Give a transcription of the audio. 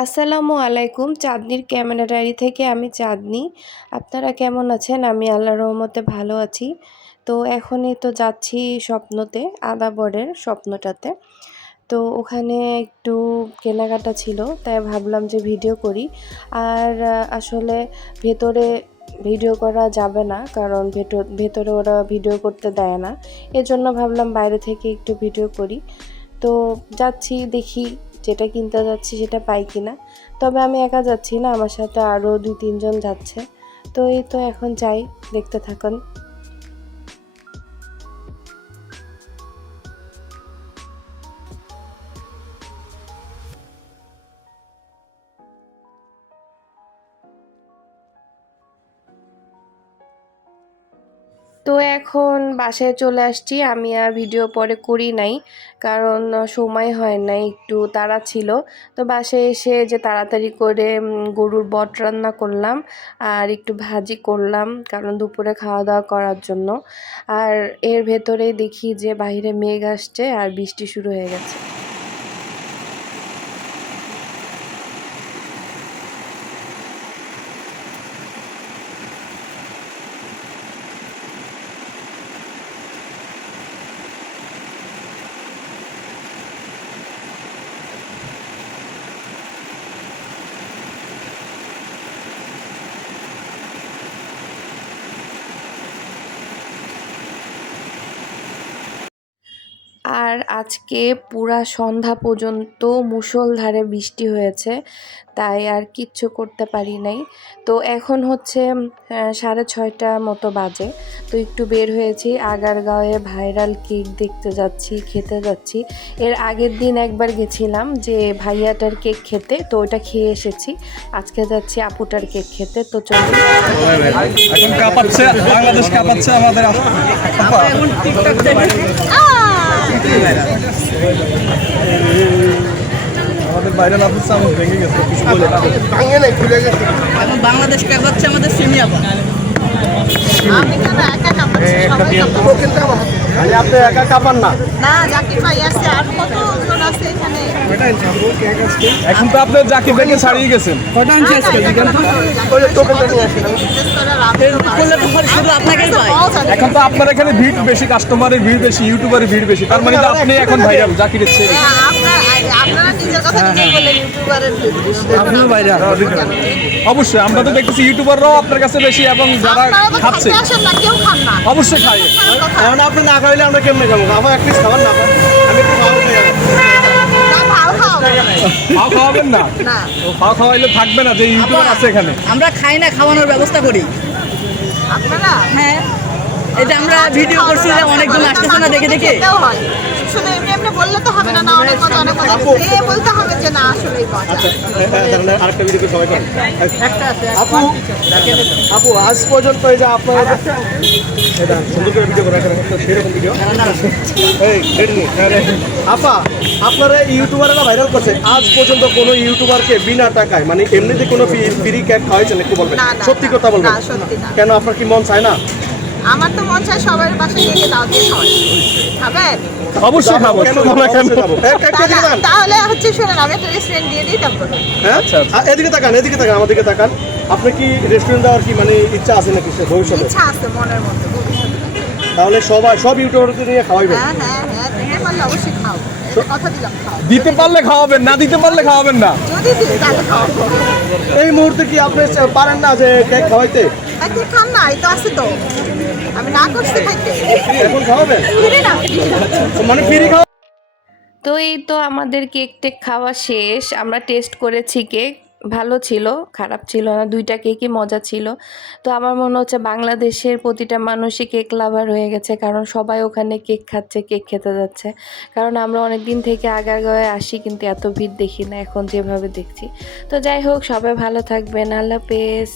আসসালামু আলাইকুম। চাঁদনির camera diary থেকে আমি চাঁদনি। আপনারা কেমন আছেন? আমি আল্লাহর রহমতে ভালো আছি। তো এখনই তো যাচ্ছি স্বপ্নতে, আদাবরের স্বপ্নটাতে। তো ওখানে একটু কেনাকাটা ছিল, তাই ভাবলাম যে ভিডিও করি। আর আসলে ভেতরে ভিডিও করা যাবে না, কারণ ভেতরে ওরা ভিডিও করতে দেয় না। এজন্য ভাবলাম বাইরে থেকে একটু ভিডিও করি। তো যাচ্ছি, দেখি যেটা কিনতে যাচ্ছি সেটা পাই কিনা। তবে আমি একা যাচ্ছি না, আমার সাথে আরও 2-3 জন যাচ্ছে। তো এই তো এখন যাই, দেখতে থাকুন। তো এখন বাসায় চলে আসছি। আমি আর ভিডিও পরে করি নাই, কারণ সময় হয় নাই, একটু তাড়া ছিল। তো বাসায় এসে যে তাড়াতাড়ি করে গরুর বট রান্না করলাম আর একটু ভাজি করলাম, কারণ দুপুরে খাওয়া দাওয়া করার জন্য। আর এর ভেতরেই দেখি যে বাইরে মেঘ আসছে আর বৃষ্টি শুরু হয়ে গেছে। আর আজকে পুরা সন্ধ্যা পর্যন্ত মুষলধারে বৃষ্টি হয়েছে, তাই আর কিচ্ছু করতে পারি নাই। তো এখন হচ্ছে 6:30 মতো বাজে। তো একটু বের হয়েছি, আগারগাঁওয়ে ভাইরাল কেক দেখতে যাচ্ছি, খেতে যাচ্ছি। এর আগের দিন একবার গেছিলাম যে ভাইয়াটার কেক খেতে, তো ওটা খেয়ে এসেছি। আজকে যাচ্ছি আপুটার কেক খেতে। তো চলুন। এখন কাঁপাচ্ছে, বাংলাদেশ কাঁপাচ্ছে আমাদের এখন টিকটক আমাদের বাইরে লাফুচ্ছে, আমি ভেঙে গেছে কিছু বলে না, ভাঙে নাই, খুলে গেছে। এখন বাংলাদেশ কাঁপাচ্ছে আমাদের সিমি আপা। আমি কেন একা কাঁপাচ্ছি? সবাই কাঁপাচ্ছে। আপনি একা কাঁপান না। না, জাকির ভাই আছে, আর কতজন আছে এখানে? এখন তো আপনি জাকির ভাইকে ছাড়িয়ে গেছেন। কয়টা আনছি আজকে? এখন তো আপনার এখানে ভিড় বেশি, কাস্টমারের ভিড় বেশি, ইউটিউবারের ভিড় বেশি, তার মানে তো আপনি এখন ভাইরাল জাকিরের ছেলে। আপনারা নিজের কথা নিজেই বললেন, ইউটিউবারের আপনিও ভাইরাল। অবশ্যই আমরা তো দেখতেছি ইউটিউবাররাও আপনার কাছে বেশি, এবং যারা খাচ্ছে অবশ্যই খায়। এখন আপনি না খাইলে আমরা কেমনে খাবো? আমার এক পিস খাবার না, আমি একটু খাবো, খাও খাওয়াবেন না? খাওয়া খাওয়াইলে থাকবে না যে ইউটিউবার আছে এখানে। আমরা খাই না, খাওয়ানোর ব্যবস্থা করি। আপনারা? হ্যাঁ, এই যে আমরা ভিডিও করছি, যে অনেকজন আসতেছে না দেখে দেখে। শুধু এমনি এমনি বললে তো হবে না, না অনেক কথা অনেক কথা বলতে হবে যে না আসলেই মজা। আরেকটা ভিডিও সবাই করেন। আপু আপু আজ পর্যন্ত এই যে আপনারা এটা সুন্দর করে ভিডিও করা সেরকম ভিডিও আপা, আপনারা ইউটিউবাররা ভাইরাল করছে, আজ পর্যন্ত কোনো ইউটিউবারকে বিনা টাকায়, মানে এমনিতে কোনো ফ্রি কেক খাওয়াইছেন একটু বলবেন? সত্যি কথা বলবেন। কেন, আপনার কি মন চায় না? আমার তো মন চায় সবার বাসায় গিয়ে দাও দিয়ে খাবেন। অবশ্যই খাবো, তাহলে হচ্ছে শুনেন, আমি একটা রেস্টুরেন্ট দিয়ে দিই তারপর। হ্যাঁ আচ্ছা, এদিকে তাকান, এদিকে তাকান, আমাদেরকে তাকান। আপনি কি রেস্টুরেন্ট দেওয়ার কি মানে ইচ্ছা আছে নাকি ভবিষ্যতে? ইচ্ছা আছে মনের মধ্যে ভবিষ্যতে। তাহলে সব ইউটিউবারদের নিয়ে খাওয়াইবেন? হ্যাঁ হ্যাঁ হ্যাঁ, দিতে পারলে অবশ্যই খাওয়াবো, কথা দিলাম খাওয়াবো। দিতে পারলে খাওয়াবেন, না দিতে পারলে খাওয়াবেন না? যদি দিই তাহলে খাওয়াবো। এই মুহূর্তে কি আপনি পারেন না যে কেক খাওয়াইতে? একদিন খান না, এই তো আছে তো, আমি না করতে খাইতে। এখন খাওয়াবেন ফিরে না, মানে ফ্রি খাওয়া? তো এই তো আমাদের কেক টেক খাওয়া শেষ। আমরা টেস্ট করেছি কেক, ভালো ছিল, খারাপ ছিল না, দুইটা কেকই মজা ছিল। তো আমার মনে হচ্ছে বাংলাদেশের প্রতিটা মানুষই কেক লাভার হয়ে গেছে, কারণ সবাই ওখানে কেক খাচ্ছে, কেক খেতে যাচ্ছে। কারণ আমরা অনেক দিন থেকে আগারগাঁওয়ে আসি, কিন্তু এত ভিড় দেখি না এখন যেভাবে দেখছি। তো যাই হোক, সবাই ভালো থাকবেন, আল্লাহ হাফেজ।